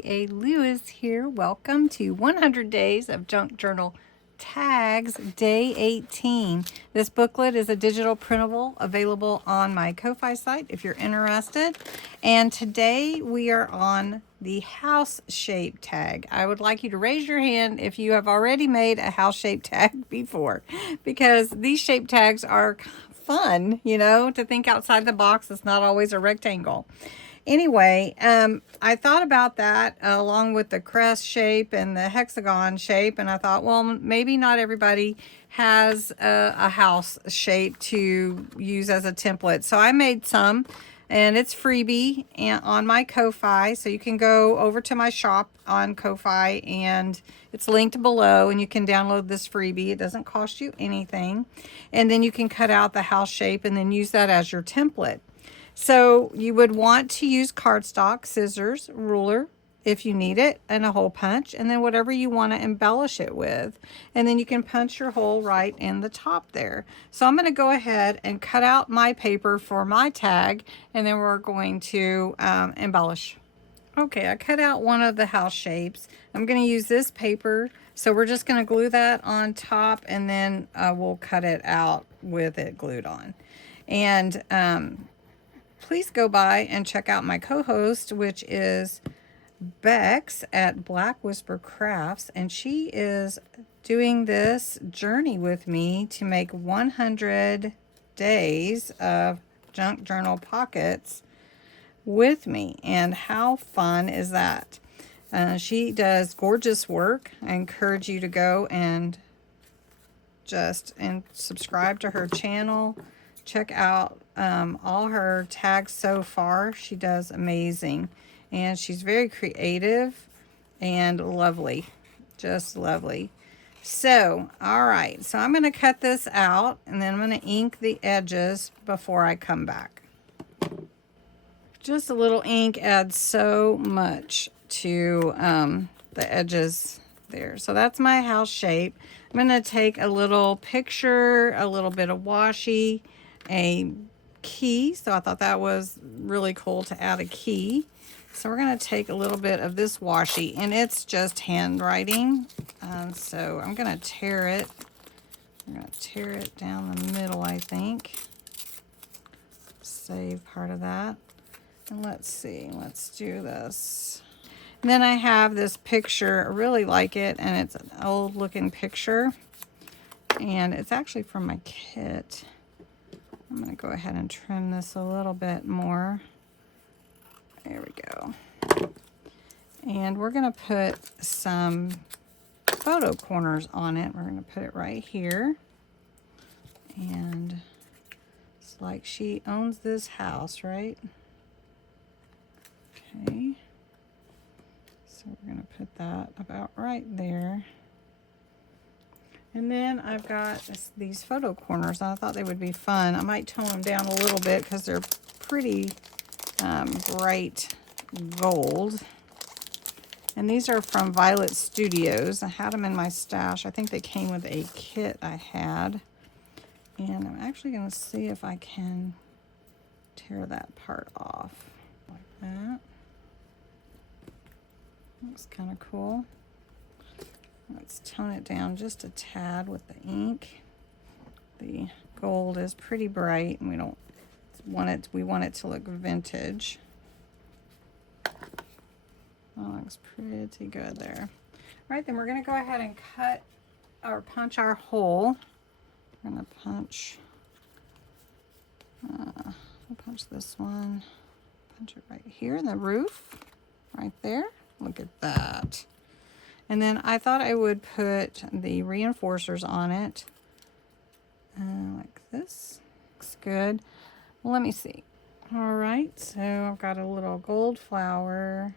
everybody, A. Lewis here. Welcome to 100 Days of Junk Journal Tags, Day 18. This booklet is a digital printable available on my Ko-Fi site if you're interested. And today we are on the house shape tag. I would like you to raise your hand if you have already made a house shape tag before, because these shape tags are fun, you know, to think outside the box. It's not always a rectangle. Anyway, I thought about that along with the crest shape and the hexagon shape, and I thought, well, maybe not everybody has a house shape to use as a template. So I made some, and it's freebie on my Ko-Fi. So you can go over to my shop on Ko-Fi, and it's linked below, and you can download this freebie. It doesn't cost you anything. And then you can cut out the house shape and then use that as your template. So you would want to use cardstock, scissors, ruler if you need it, and a hole punch, and then whatever you want to embellish it with. And then you can punch your hole right in the top there. So I'm going to go ahead and cut out my paper for my tag, and then we're going to embellish. Okay, I cut out one of the house shapes. I'm going to use this paper, so we're just going to glue that on top, and then we'll cut it out with it glued on. And please go by and check out my co-host, which is Bexx at Black Whisper Crafts, and she is doing this journey with me to make 100 days of junk journal pockets with me. And how fun is that? She does gorgeous work. I encourage you to go and subscribe to her channel. Check out all her tags so far. She does amazing, and she's very creative and lovely, just lovely. So all right, so I'm going to cut this out, and then I'm going to ink the edges before I come back. Just a little ink adds so much to the edges there. So that's my house shape. I'm going to take a little picture, a little bit of washi, a key. So I thought that was really cool to add a key. So we're going to take a little bit of this washi, and it's just handwriting. So I'm going to tear it. I'm going to tear it down the middle, I think. Save part of that. And let's see, let's do this. And then I have this picture. I really like it, and it's an old looking picture. And it's actually from my kit. I'm going to go ahead and trim this a little bit more. There we go. And we're going to put some photo corners on it. We're going to put it right here. And it's like she owns this house, right? Okay. So we're going to put that about right there. And then I've got these photo corners. I thought they would be fun. I might tone them down a little bit because they're pretty bright gold. And these are from Violet Studios. I had them in my stash. I think they came with a kit I had. And I'm actually going to see if I can tear that part off like that. Looks kind of cool. Let's tone it down just a tad with the ink. The gold is pretty bright, and we don't want it. We want it to look vintage. That looks pretty good there. All right, then we're going to go ahead and cut or punch our hole. We're going to punch. I'll punch this one. Punch it right here in the roof, right there. Look at that. And then I thought I would put the reinforcers on it like this. Looks good. Well, let me see. All right, so I've got a little gold flower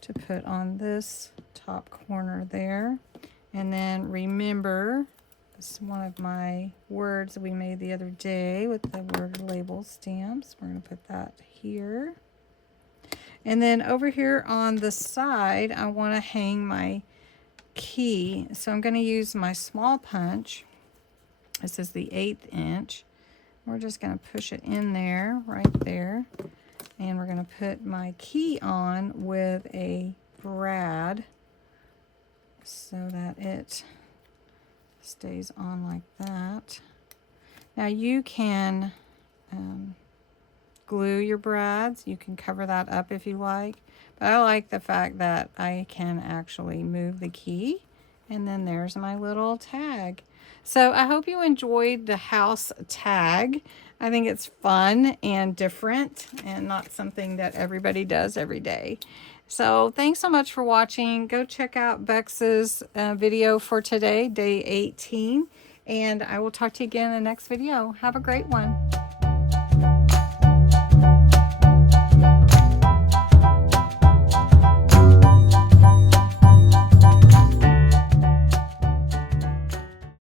to put on this top corner there. And then remember, this is one of my words that we made the other day with the word label stamps. We're going to put that here. And then over here on the side, I want to hang my key. So I'm going to use my small punch. This is the 1/8 inch. We're just going to push it in there, right there. And we're going to put my key on with a brad so that it stays on like that. Now you can glue your brads. You can cover that up if you like. But I like the fact that I can actually move the key. And then there's my little tag. So I hope you enjoyed the house tag. I think it's fun and different and not something that everybody does every day. So thanks so much for watching. Go check out Bexx's video for today, day 18. And I will talk to you again in the next video. Have a great one.